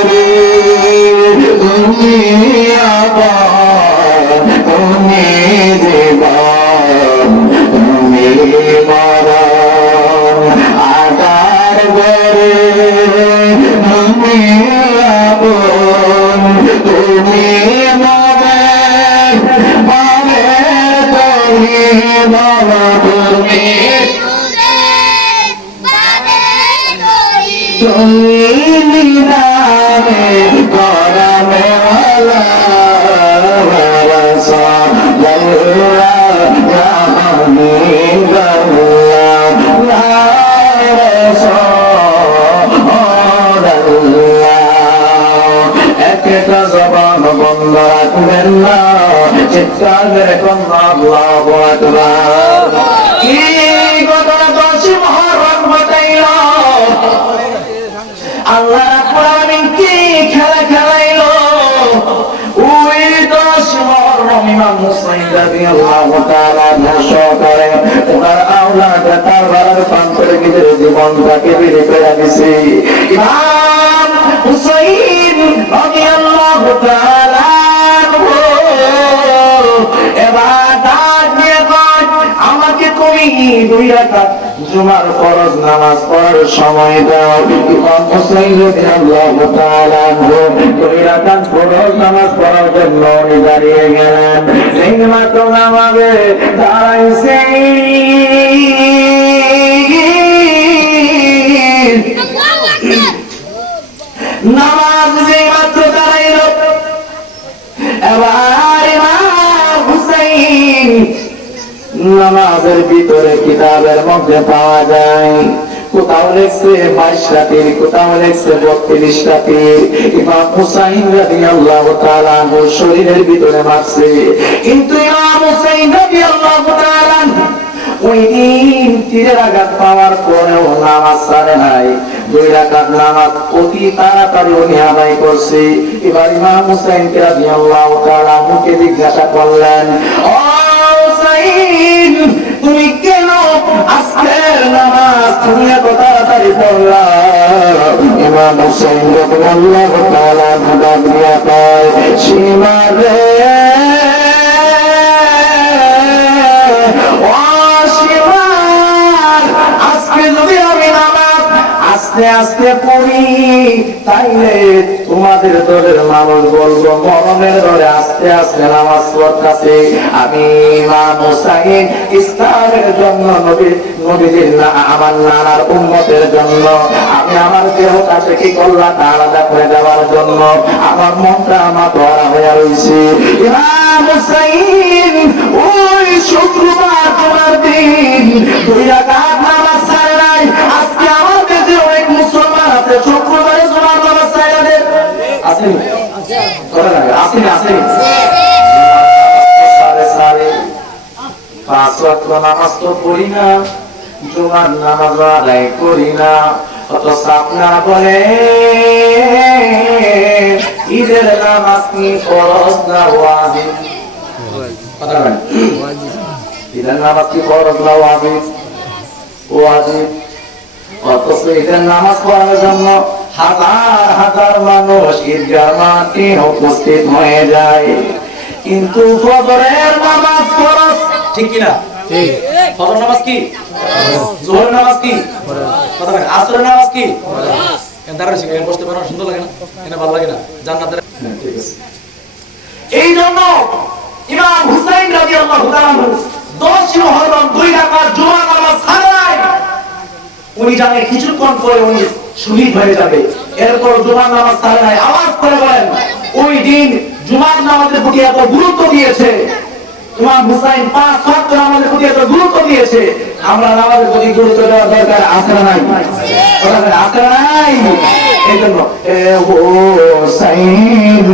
করে তুমি আবার তুমি জীবন তুমি মরণ আকার করে তুমি আপন তুমি মবে মবে তুমি মব তুমি তুমি নিরামে গরমে একটা জবান বন্ধ রাখবেন না, চিৎকার করে আল্লাহু আকবার। কি ঘটনা দশই মুহররম ঘটাইল, আল্লাহ রাব্বুল আলামিন কি খেলা খেলাইলো। ওই 10 মুহররম ইমাম হুসাইন রাদিয়াল্লাহু তাআলা সহকারে ওনার আওলাদ তার বাবার প্রান্তরে নিজের জীবনটাকে বিলিয়ে করে দিয়েছে। ইমাম হুসাইন রাদিয়াল্লাহু তাআলা এবার ডাক দিয়ে কয়, আমাকে তুমি 2 রাকাত জুমার ফরজ নামাজ পড়ার সময় দাও। ইমাম হুসাইন রাদিয়াল্লাহু তাআলা 2 রাকাত ফরজ নামাজ পড়ার জন্য দাঁড়িয়ে গেলেন। সেই মাত্র নামাজে দাঁড়াইছে, নামাজ যেই মাত্র দাঁড়াইল, এবার ইমাম হুসাইন নামাজের ভিতরে কিতাবের মধ্যে পাওয়া যায়, কোথাও লেখছে 22 রাতের, কোথাও লেখছে 32 রাতের। ইমাম হুসাইন রাদিয়াল্লাহু তাআলা শরীরের ভিতরে মারছে, কিন্তু ইমাম হুসাইন রাদিয়াল্লাহু তাআলা ওই দিন তীরের আঘাত পাওয়ার পরেও নামাজ ছাড়ে নাই। 2 রাকাত নামাজ অতি তাড়াতাড়ি উনি আদায় করছে। এবার ইমাম হুসাইন রাদিয়াল্লাহু তাআলা মুখে জিজ্ঞাসা করলেন, ও হুসাইন, তুমি কেন আজকের নামাজ তুমি এত তাড়াতাড়ি পড়লা? ইমাম হুসাইন রাদিয়াল্লাহু তাআলা জবাব দিয়া কয়, সীমা রে আস্তে আস্তে পড়ি, তাইলে তোমাদের দলের মানুষ বলবো মরণের দরে আস্তে আস্তে নামাজ পড়তাছে। আমি ইমাম হুসাইন ইসলামের জন্য নবীদের আমার নানার উম্মতের জন্য আমি আমার দেহটাকে কি করলাম আলাদা করে দেওয়ার জন্য আমার মনটা আমার ধরা হয়ে রয়েছে। ইমাম হুসাইন ওই শুক্রবার তোমার দিন 2 রাকাত নামাজ ছাড়ে নাই। আজকে আমার দেশে অনেক মুসলমান আছে শুক্রবারে জুমার নামাজ ছাড়ে দেয়, আছে করে না, আছে না, আছে সারে সারে 5 ওয়াক্ত নামাজ তো পড়ি না, জুমার নামাজ আদায় করি না। অথচ আপনারা বলে ঈদের নামাজ কি ফরজ না ওয়াজিব? কথা বলেন, ঈদের নামাজ কি ফরজ না ওয়াজিব? ওয়াজিব। অথচ ঈদের নামাজ পড়ার জন্য হাজার হাজার মানুষ ঈদগাহ মাঠে উপস্থিত হয়ে যায়, কিন্তু ফজরের নামাজ ফরজ, ঠিক কি না? ঠিক। ফজর নামাজ কি? যোহর নামাজ কি? কথা বলেন, আসরের নামাজ কি? কেন দাঁড়ায় শিখে বসতে পারো, সুন্দর লাগে না? এনে ভালো লাগে না? জান্নাতের ঠিক আছে। এই জন্য ইমাম হুসাইন রাদিয়াল্লাহু তাআলা 10 মুহররম 2 রাকাত জুমার নামাজ ছাড়ে নাই। উনি জানে কিছুক্ষণ পরে উনি শহীদ হয়ে যাবে, এরপর জুমার নামাজ ছাড়ে নাই। আওয়াজ করে বলেন, ওই দিন জুমার নামাজের প্রতি এত গুরুত্ব দিয়েছে ইমাম হুসাইন, 5 ওয়াক্ত নামাজের প্রতি এত গুরুত্ব দিয়েছে, আমরা নামাজের প্রতি গুরুত্ব দেওয়ার দরকার আছে না নাই? আছে না নাই? এই জন্য হুসাইন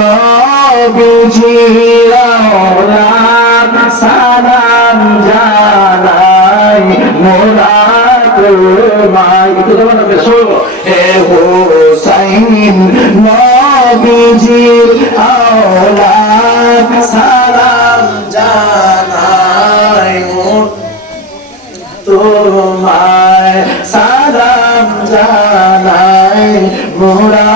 নবীজির আওলাদ সালাম জানাই মোরা তোমায়, একটু দেবেন না শোনো, হে হুসাইন নবীজির আওলাদ সালাম জানাই তোমায়, সালাম জানাই মোরা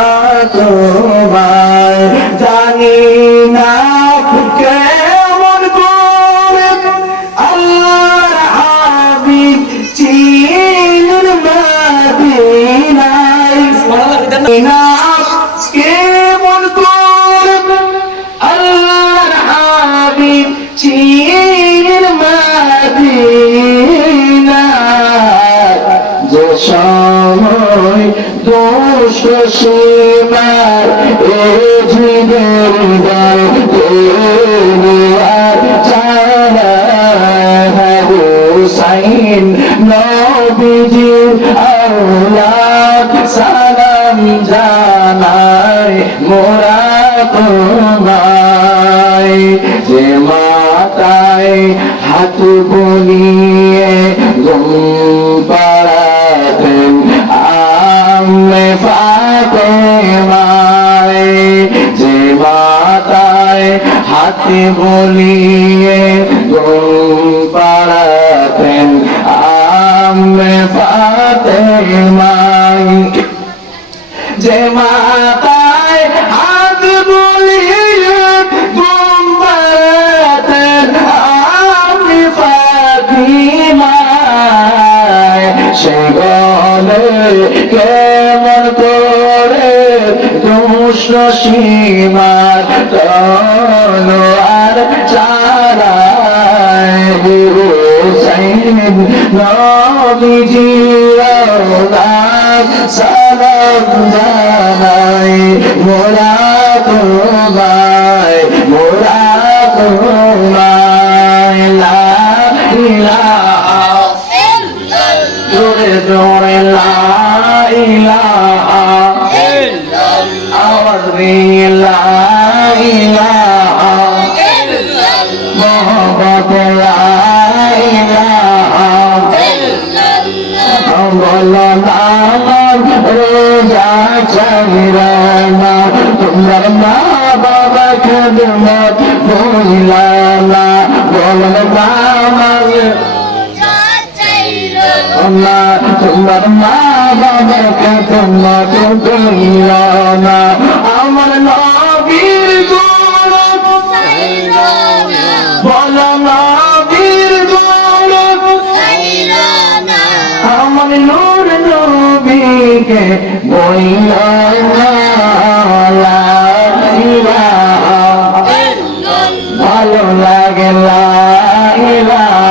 সময় দুষ্ট সীমার এ জীবের দল হুসাইন নবীজির আওলাদ সালাম জানাই মোরা তোমায় যে মাতায় হাত বুলিয়ে ঘুম পাড়াতেন আম্মে ফাতেমায় যে মাতায় হাত বুলিয়ে ঘুম পাড়াতেন আম্মে ফাতেমায় যে মাতায় হাত বুলিয়ে ঘুম পাড়াতেন আম্মে ফাতেমায় সে গলে কেমন করে দুষ্ট সীমার তলোয়ার চালায় হুসাইন নবীজির আওলাদ সালাম জানাই মোরা তোমায় লা ইলাহা জোরে জোরে লা ইলাহা আওয়াজ দিয়ে লা ইলাহা মোহাম্মদ লা ইলাহা বলো নাম রোজা চাইরানা তোমার মা বাবা খেদমত ভুলানা বলো নাম তোমার মা বাবাকে তোমার কইরানা আমার নবীর গুণ বলো নবীর গুণ আমার নূর নবীকে বইলানা লা ইলাহা ভালো লাগে লা ইলাহা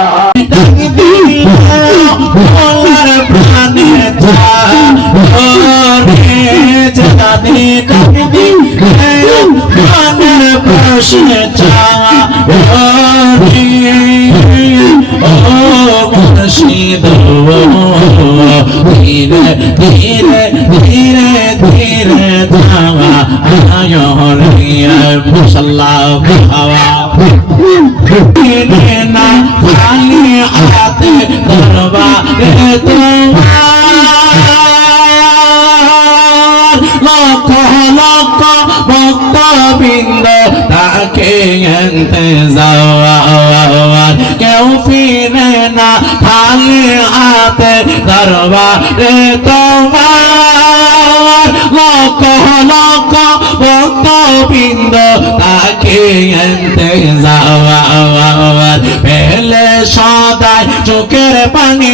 তোমার প্রাণে চাঁদে ডাকবি প্রাণের প্রশ্নে ও মুর্শিদ ধীরে ধীরে ধীরে ধীরে ধাওয়া মুসল্লাহ হাওয়া না খালি হাতে দরবারে তোমার লক্ষ লক্ষ ভক্তবৃন্দ তাকে ইন্তজার কেউ ফিরে না খালি হাতে দরবারে তোমার লক্ষ লক্ষ ভক্তবৃন্দ তাকে ইন্তজার পেলে সদাই চোখের পানি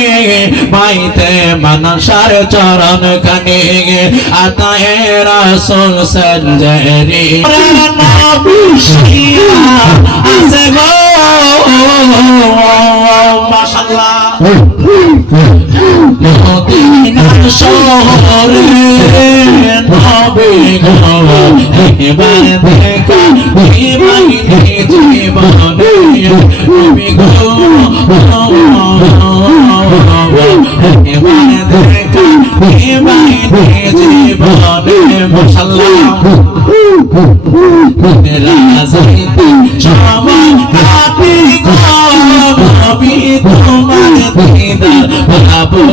পাইতে মানুষের চরণ খানি আতায় রাসূল সঞ্জরি আছে গো মাশাআল্লাহ মদিনা শহরে নবী গো এবার দেখা বিমাই জীবনে নবী গো এবার দেখা বিমাই জীবনে মাশাআল্লাহ রাজাইতে সবাই কাটি গো নবী তোমার দিদার পাবো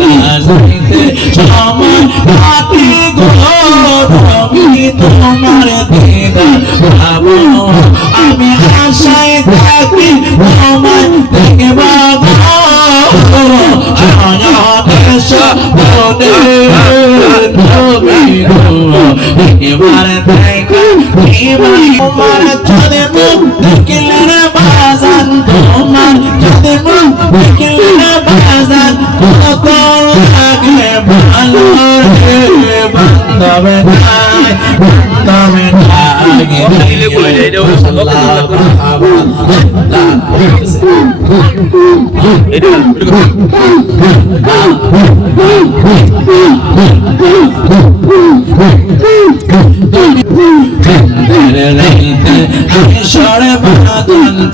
রাজাইতে সবাই কাটি গো নবী তোমার দিদার পাবো আমি আশায় থাকি তোমার দেখব এবার দেখা তোমার চলে মুখ দেখলে বাজান তোমার চলে মুখ দেখলে বাজান কত লাগে ভালো বান্ধবে নাই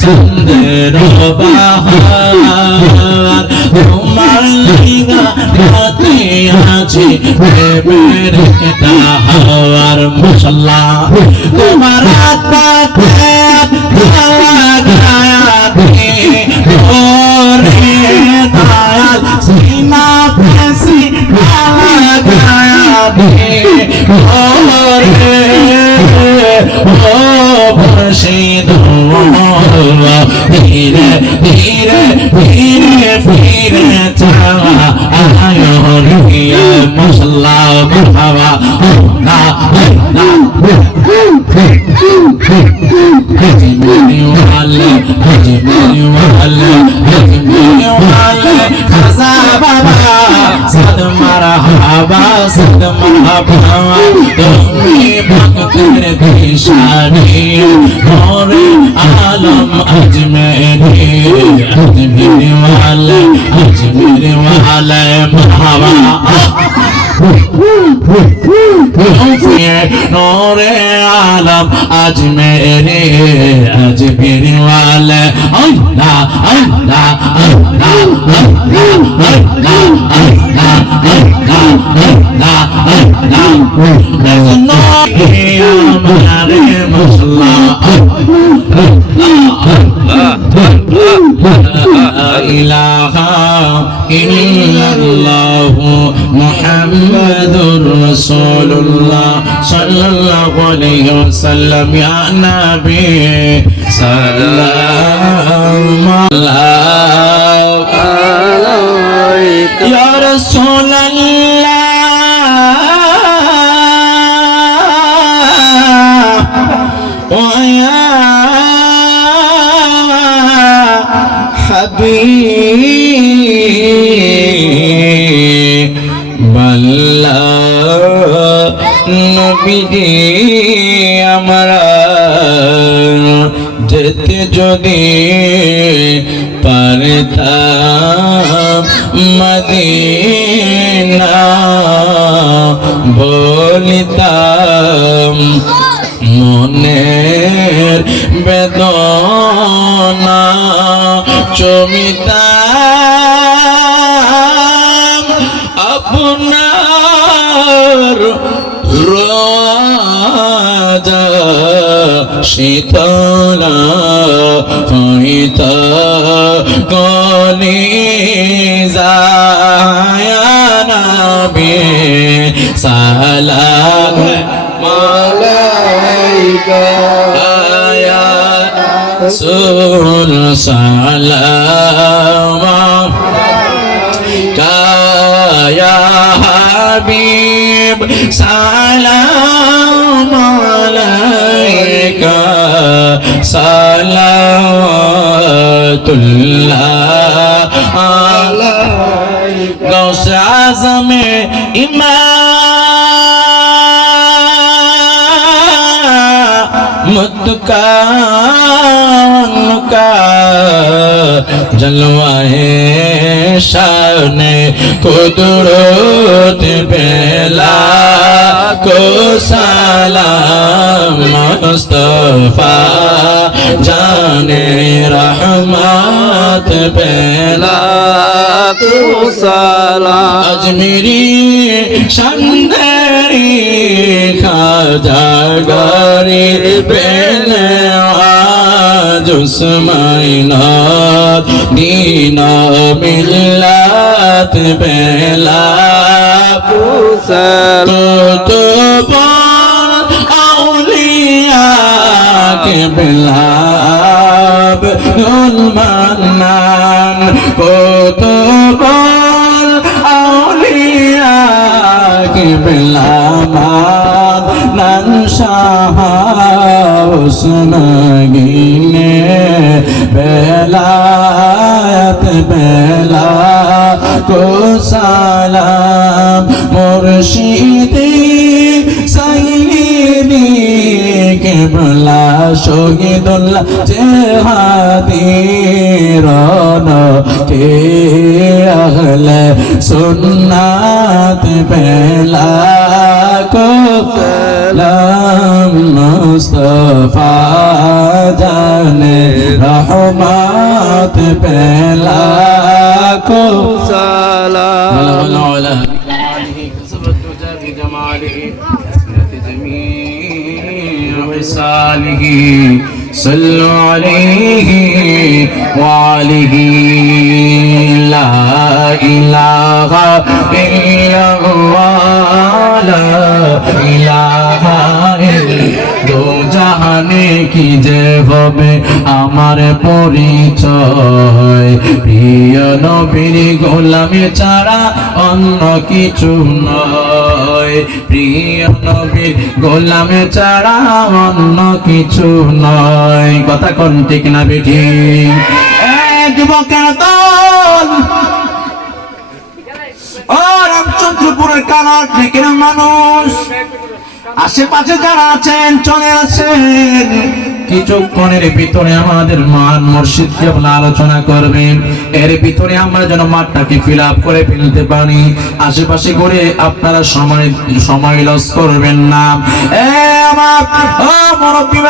চন্দ্রের বাহার তোমার লিগা রাতে আছে প্রেমের তাহার মশলা তোমার আত্মাতে হাওয়া গায়াতে ওরে দয়াল সিনা পেশি হাওয়া গায়াতে ওরে ও মুর্শিদ ধীরে ধীরে ধীরে ধীরে চাওয়া আয় রিয়া মশলা মারহাবা না না मेरे वाले खाजा बाबा सद मरहबा तुम्हें भक्तर दिशानी मोरे आलम अजमेरी अजमेरी वाले मरहबा नूरे आलम अजमेरी अजमेरी वाले अल्लाह अल्लाह अल्लाह अल्लाह हमारे मसला इलाहा इल्लल्लाह मुहम्मदुर रसूलुल्लाह सल्लल्लाहु अलैहि वसल्लम या नबी सल्लल्लाहु अलैहि या रसूलल्लाह या हबीब अल्लाह नबी हमरा যেতে যদি পারতাম মদিনা বলিতাম মনের বেদনা চমিতাম আপনার রাজা শীতলা হইতা কলি জায়ানাবে সালাম মালাইকা আয়া রাসূল সালাম या हबीब सलाम अलैका सलावतुल्लाह अलैका गौसे आज़म इमाम मुत्का जलवाए शान कुदरत बेला को सलाम मुस्तफा जाने रहमत बेला को सलाम अजमेरी शंदरी खाजा गरी बेले जुस्माइनात दीना मिल्लत बेला तो औलिया के बिलाब गुलमन्नान तो औलिया के बिलाब नंशाह उसनगीने बेलायत बेला को सलाम मुर्शिदी सय्यदी के শহীদুল্লাহ জেহাদির কে আহলে সুন্নাত পেলা কো সালাম মুস্তাফা জানে রহমত পেলা কো সালাম ওয়ালা আলিহি কসবতু জাবি জামালিহি جميع وصاله صلوا عليه وآله لا إله إلا الله لا إله إلا দো জাহানে কি যে হবে আমার পরিচয় প্রিয় নবীর গোলামি ছাড়া অন্য কিছু নয় প্রিয় নবীর গোলামি ছাড়া অন্য কিছু নয় কথা কোন ঠিক না বেঠি যুবকের দল ও রামচন্দ্রপুরের কানার থেকে মানুষ আশেপাশে যারা আছেন চলে আসেন কিছুক্ষণের ভিতরে আমাদের মান মুর্শিদ কেবলা আলোচনা করবেন এর ভিতরে আমরা যেন মাঠটাকে ফিল আপ করে ফেলতে পারি আশেপাশে করে আপনারা সময় লস করবেন না আমার মুরব্বী